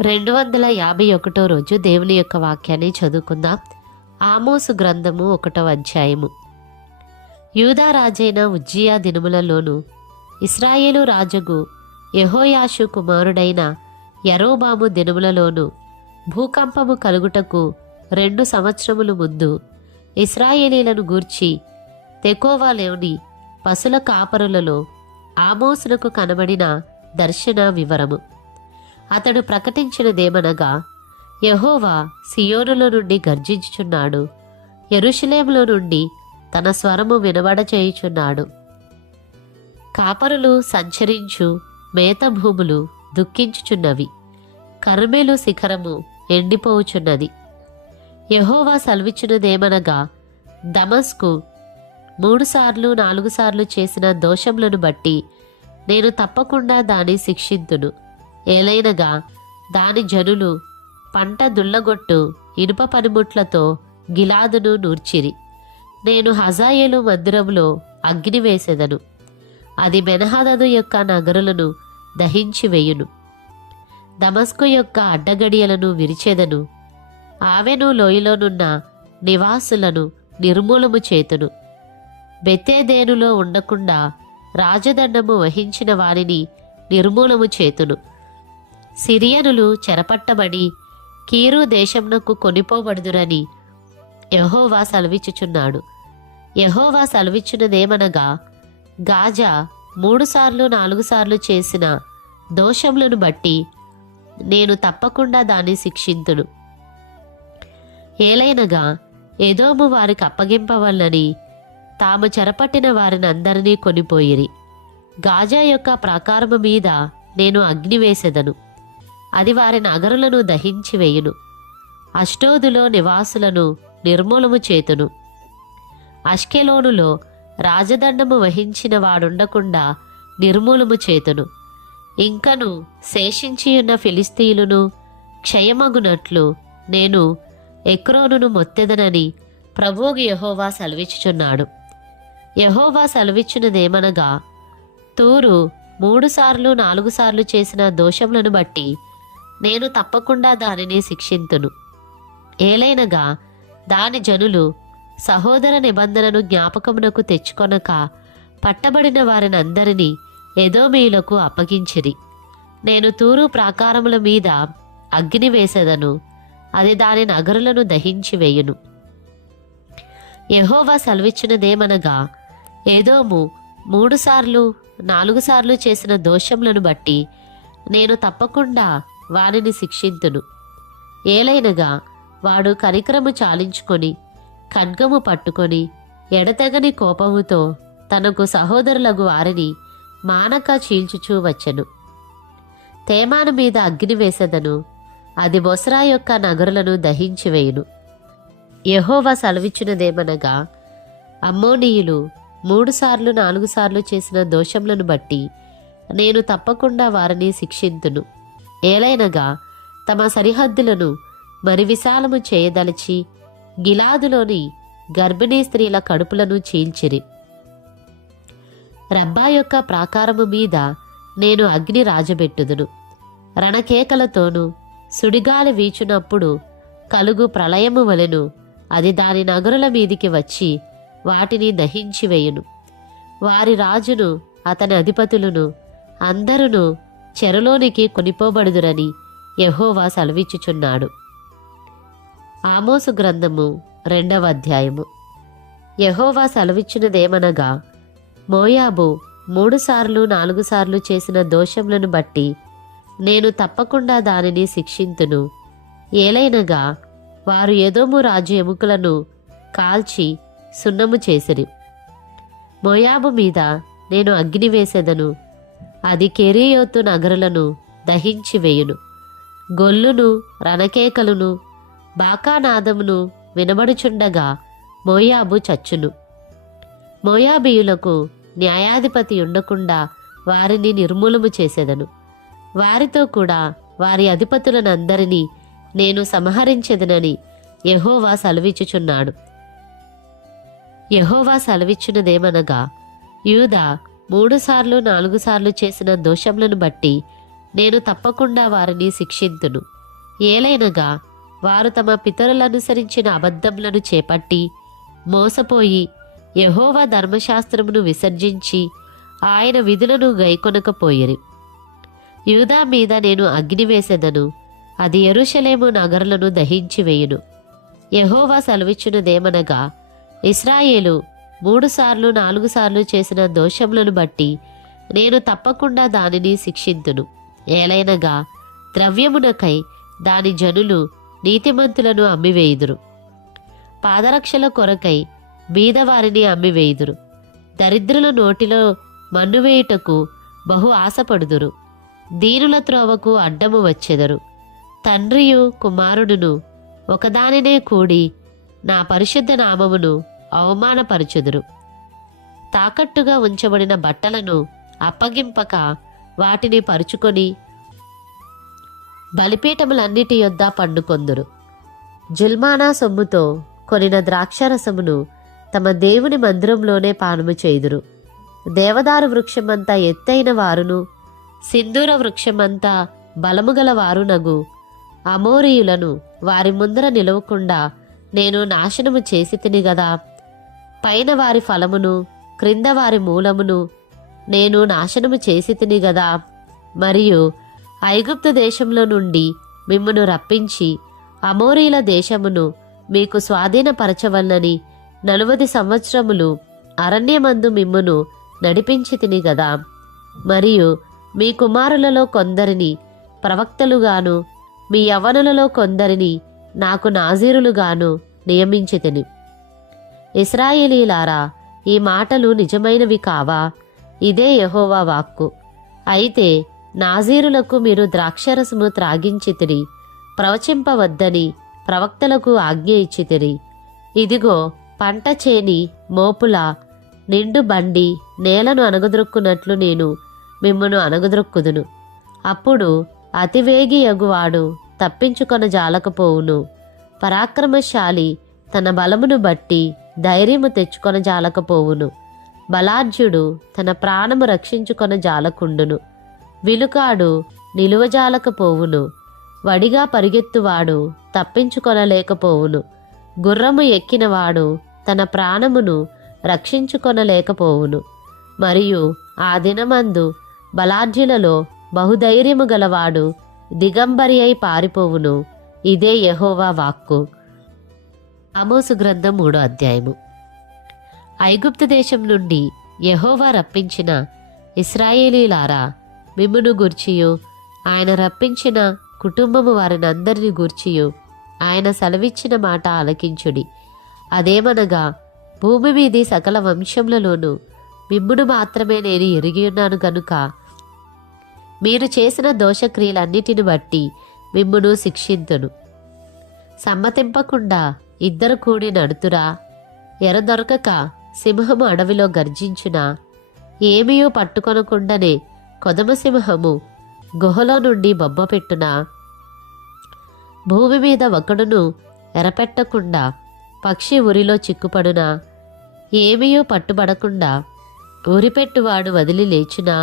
251 రోజు దేవుని యొక్క వాక్యాన్ని చదువుకుందాం. ఆమోసు గ్రంథము 1వ అధ్యాయము. యూదా రాజైన ఉజ్జియా దినములలోను ఇశ్రాయేలు రాజుగు యెహోయాషు కుమారుడైన యరొబాము దినములలోను భూకంపము కలుగుటకు 2 సంవత్సరములు ముందు ఇశ్రాయేలీలను గూర్చి తెకోవలోని పశుల కాపరులలో ఆమోసునకు కనబడిన దర్శన వివరము. అతడు ప్రకటించినదేమనగా, యెహోవా సియోనులో నుండి గర్జించుచున్నాడు, యెరూషలేములో నుండి తన స్వరము వినబడచేయుచున్నాడు. కాపరులు సంచరించు మేత భూములు దుఃఖించుచున్నవి, కర్మెలు శిఖరము ఎండిపోవుచున్నది. యెహోవా సెలవిచ్చినదేమనగా, దమస్కు 3 సార్లు 4 సార్లు చేసిన దోషములను బట్టి నేను తప్పకుండా దాన్ని శిక్షింతును. ఏలైనగా దాని జనులు పంట దుల్లగొట్టు ఇనుప పనిముట్లతో గిలాదును నూర్చిరి. నేను హజాయేలు మందిరంలో అగ్ని వేసెదను, అది బెన్హదదు యొక్క నగరులను దహించి వేయును. దమస్కు యొక్క అడ్డగడియలను విరిచెదను, ఆవెను లోయలోనున్న నివాసులను నిర్మూలము చేతును. బెతేదేనులో ఉండకుండా రాజదండము వహించిన వారిని నిర్మూలము చేతును. సిరియనులు చెరపట్టబడి కీరు దేశమునకు కొనిపోబడుదురని యెహోవా సెలవిచ్చుచున్నాడు. యెహోవా సెలవిచ్చినదేమనగా, గాజా 3 సార్లు 4 సార్లు చేసిన దోషములను బట్టి నేను తప్పకుండా దాన్ని శిక్షింతును. ఏలైనగా ఎదోము వారికి అప్పగింపవలనని తాము చెరపట్టిన వారిని అందరినీ కొనిపోయిరి. గాజా యొక్క ప్రాకారము మీద నేను అగ్ని వేసెదను, అది వారి నగరులను దహించి వేయును. అష్డోదులో నివాసులను నిర్మూలము చేతును. అష్కెలోనులో రాజదండము వహించిన వాడుండకుండా నిర్మూలము చేతును. ఇంకను శేషించియున్న ఫిలిస్తీయులను క్షయమగునట్లు నేను ఎక్రోనును మొత్తెదనని ప్రభువు యెహోవా సెలవిచ్చుచున్నాడు. యెహోవా సెలవిచ్చినదేమనగా, తూరు 3 సార్లు 4 సార్లు చేసిన దోషములను బట్టి నేను తప్పకుండా దానిని శిక్షింతును. ఏలైనగా దాని జనులు సహోదర నిబంధనను జ్ఞాపకమునకు తెచ్చుకొనక పట్టబడిన వారిని అందరినీ ఎదోమీయులకు అప్పగించిరి. నేను తూరు ప్రాకారముల మీద అగ్ని వేసెదను, అది దాని నగరులను దహించి వేయును. యెహోవా సెలవిచ్చినదేమనగా, ఎదోము 3 సార్లు 4 సార్లు చేసిన దోషములను బట్టి నేను తప్పకుండా వారిని శిక్షింతును. ఏలైనగా వాడు కనికరము చాలించుకొని ఖడ్గము పట్టుకొని ఎడతెగని కోపముతో తనకు సహోదరులగు వారిని మానక చీల్చుచూ వచ్చెను. తేమాను మీద అగ్ని వేసెదను, అది బొస్రా యొక్క నగరులను దహించివేయును. యెహోవా సెలవిచ్చినదేమనగా, అమ్మోనీయులు 3 సార్లు 4 సార్లు చేసిన దోషములను బట్టి నేను తప్పకుండా వారిని శిక్షింతును. ఏలైనగా తమ సరిహద్దులను మరి విశాలము చేయదలిచి గిలాదులోని గర్భిణీ స్త్రీల కడుపులను చీల్చిరి. రబ్బా యొక్క ప్రాకారము మీద నేను అగ్ని రాజబెట్టుదును. రణకేకలతోనూ సుడిగాలి వీచునప్పుడు కలుగు ప్రళయము వలెను అది దాని నగరుల మీదికి వచ్చి వాటిని దహించి వేయును. వారి రాజును అతని అధిపతులను అందరును చెరలోనికి కొనిపోబడుదురని యెహోవా సెలవిచ్చుచున్నాడు. ఆమోసు గ్రంథము 2వ అధ్యాయము. యెహోవా సెలవిచ్చినదేమనగా, మోయాబు 3 సార్లు 4 సార్లు చేసిన దోషములను బట్టి నేను తప్పకుండా దానిని శిక్షింతును. ఏలైనగా వారు ఎదోము రాజు ఎముకలను కాల్చి సున్నము చేసిరి. మోయాబు మీద నేను అగ్ని వేసెదను, అది కెరీయోతు నగరులను దహించి వేయును. గొల్లును రణకేకలును బాకానాదమును వినబడుచుండగా మోయాబు చచ్చును. మోయాబీయులకు న్యాయాధిపతి ఉండకుండా వారిని నిర్మూలము చేసెదను. వారితో కూడా వారి అధిపతులనందరినీ నేను సంహరించెదనని యెహోవా సెలవిచ్చుచున్నాడు. యెహోవా సెలవిచ్చినదేమనగా, యూదా 3 సార్లు 4 సార్లు చేసిన దోషములను బట్టి నేను తప్పకుండా వారిని శిక్షింతును. ఏలైనగా వారు తమ పితరులనుసరించిన అబద్ధములను చేపట్టి మోసపోయి యెహోవా ధర్మశాస్త్రమును విసర్జించి ఆయన విధులను గైకొనకపోయిరి. యూదా మీద నేను అగ్ని వేసెదను, అది యెరూషలేము నగరులను దహించి వేయును. యెహోవా సెలవిచ్చున్నదేమనగా, ఇశ్రాయేలు 3 సార్లు 4 సార్లు చేసిన దోషములను బట్టి నేను తప్పకుండా దానిని శిక్షింతును. ఏలైనగా ద్రవ్యమునకై దాని జనులు నీతిమంతులను అమ్మివేయుదురు. పాదరక్షల కొరకై బీదవారిని అమ్మివేయుదురు. దరిద్రుల నోటిలో మన్నువేయుటకు బహు ఆశపడుదురు. దీనుల త్రోవకు అడ్డము వచ్చెదరు. తండ్రియు కుమారుడును ఒకదానినే కూడి నా పరిశుద్ధ నామమును అవమానపరచుదురు. తాకట్టుగా ఉంచబడిన బట్టలను అప్పగింపక వాటిని పరుచుకొని బలిపీఠములన్నిటి యొద్ద పండుకొందురు. జుల్మానా సొమ్ముతో కొనిన ద్రాక్షరసమును తమ దేవుని మందిరంలోనే పానము చేయుదురు. దేవదారు వృక్షమంతా ఎత్తైన వారును సింధూర వృక్షమంతా బలముగల వారునగు అమోరీయులను వారి ముందర నిలవకుండా నేను నాశనము చేసి తిని గదా. పైన వారి ఫలమును క్రింద వారి మూలమును నేను నాశనము చేసి తిని గదా. మరియు ఐగుప్తు దేశంలో నుండి మిమ్మును రప్పించి అమోరీల దేశమును మీకు స్వాధీనపరచవలనని 40 సంవత్సరములు అరణ్యమందు మిమ్మును నడిపించి తిని గదా. మరియు మీ కుమారులలో కొందరిని ప్రవక్తలుగాను మీ యవ్వనులలో కొందరిని నాకు నాజీరులుగాను నియమించి తిని. ఇశ్రాయేలీలారా, ఈ మాటలు నిజమైనవి కావా? ఇదే యెహోవా వాక్కు. అయితే నాజీరులకు మీరు ద్రాక్షరసము త్రాగించితిరి, ప్రవచింపవద్దని ప్రవక్తలకు ఆజ్ఞ ఇచ్చితిరి. ఇదిగో పంట చేని మోపుల నిండు బండి నేలను అనగదొక్కున్నట్లు నేను మిమ్మును అనగదొక్కుదును. అప్పుడు అతివేగి యగువాడు తప్పించుకొన జాలకపోవును. పరాక్రమశాలి తన బలమును బట్టి ధైర్యము తెచ్చుకొన జాలకపోవును. బలాఢ్యుడు తన ప్రాణము రక్షించుకొన జాలకుండును. విలుకాడు నిలువజాలకపోవును. వడిగా పరిగెత్తువాడు తప్పించుకొనలేకపోవును. గుర్రము ఎక్కినవాడు తన ప్రాణమును రక్షించుకొనలేకపోవును. మరియు ఆ దినమందు బలాఢ్యులలో బహుధైర్యము గలవాడు దిగంబరి అయి పారిపోవును. ఇదే యెహోవా వాక్కు. ఆమోసు గ్రంథం 3వ అధ్యాయము. ఐగుప్తు దేశం నుండి యెహోవా రప్పించిన ఇశ్రాయేలీలారా, మిమ్మును గూర్చియు ఆయన రప్పించిన కుటుంబము వారినందరిని గూర్చియు ఆయన సెలవిచ్చిన మాట ఆలకించుడి. అదేమనగా, భూమి మీది సకల వంశములలోనూ మిమ్మును మాత్రమే నేను ఎరిగియున్నాను గనుక మీరు చేసిన దోషక్రియలన్నిటిని బట్టి మిమ్మును శిక్షింతును. సమ్మతింపకుండా ఇద్దరు కూడి నడుతురా? ఎర దొరకక సింహము అడవిలో గర్జించునా? ఏమీయూ పట్టుకొనకుండానే కొదమసింహము గుహలో నుండి బొబ్బపెట్టునా? భూమి మీద ఒకడును ఎరపెట్టకుండా పక్షి ఉరిలో చిక్కుపడునా? ఏమీయూ పట్టుబడకుండా ఊరిపెట్టువాడు వదిలి లేచునా?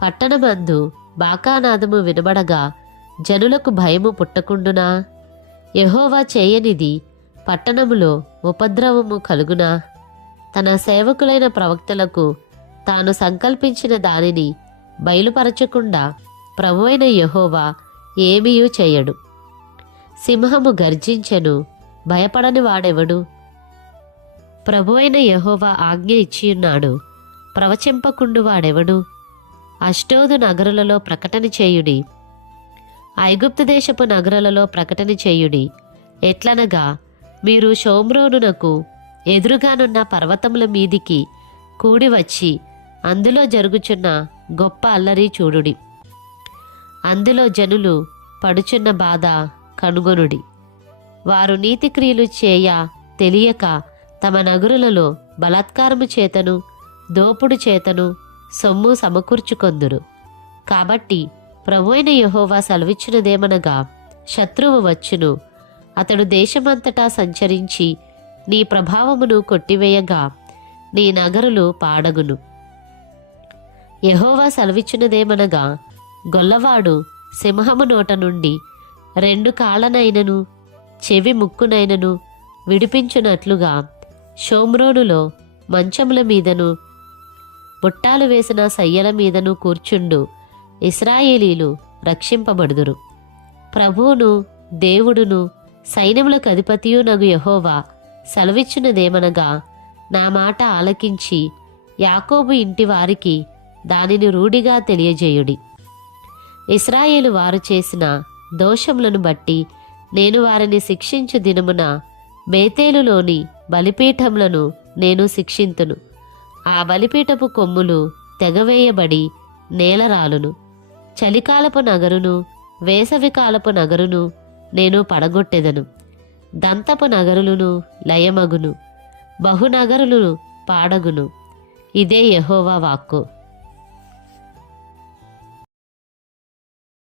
పట్టణమందు బాకానాదము వినబడగా జనులకు భయము పుట్టకుండునా? యెహోవా చేయనిది పట్టణములో ఉపద్రవము కలుగునా? తన సేవకులైన ప్రవక్తలకు తాను సంకల్పించిన దానిని బయలుపరచకుండా ప్రభువైన యెహోవా ఏమీయూ చేయడు. సింహము గర్జించెను, భయపడని వాడెవడు? ప్రభువైన యెహోవా ఆజ్ఞ ఇచ్చియున్నాడు, ప్రవచింపకుండు వాడెవడు? అష్టోదు నగరులలో ప్రకటన చేయుడి, ఐగుప్తు దేశపు నగరులలో ప్రకటన చేయుడి. ఎట్లనగా, మీరు షోమ్రోనునకు ఎదురుగానున్న పర్వతముల మీదికి కూడి వచ్చి అందులో జరుగుచున్న గొప్ప అల్లరి చూడుడి. అందులో జనులు పడుచున్న బాధ కనుగొనుడి. వారు నీతిక్రియలు చేయ తెలియక తమ నగరులలో బలాత్కారము చేతను దోపుడు చేతను సొమ్ము సమకూర్చుకొందురు. కాబట్టి ప్రభువైన యెహోవా సెలవిచ్చినదేమనగా, శత్రువు వచ్చును, అతడు దేశమంతటా సంచరించి నీ ప్రభావమును కొట్టివేయగా నీ నగరులు పాడగును. యెహోవా సెలవిచ్చినదేమనగా, గొల్లవాడు సింహము నోట నుండి 2 కాళ్ళనైనను చెవి ముక్కునైనను విడిపించునట్లుగా షోమ్రోనులో మంచముల మీదను బుట్టాలు వేసిన సయ్యల మీదను కూర్చుండు ఇశ్రాయేలీలు రక్షింపబడుదురు. ప్రభువును దేవుడును సైన్యములకు అధిపతియునగు యెహోవా సెలవిచ్చినదేమనగా, నా మాట ఆలకించి యాకోబు ఇంటి వారికి దానిని రూఢిగా తెలియజేయుడి. ఇశ్రాయేలు వారు చేసిన దోషములను బట్టి నేను వారిని శిక్షించు దినమున బేతేలులోని బలిపీఠములను నేను శిక్షింతును. ఆ బలిపీఠపు కొమ్ములు తెగవేయబడి నేలరాలును. చలికాలపు నగరును వేసవికాలపు నగరును నేను పడగొట్టెదను. దంతపు నగరులను లయమగును, బహునగరులు పాడగును. ఇదే యెహోవా వాక్కు.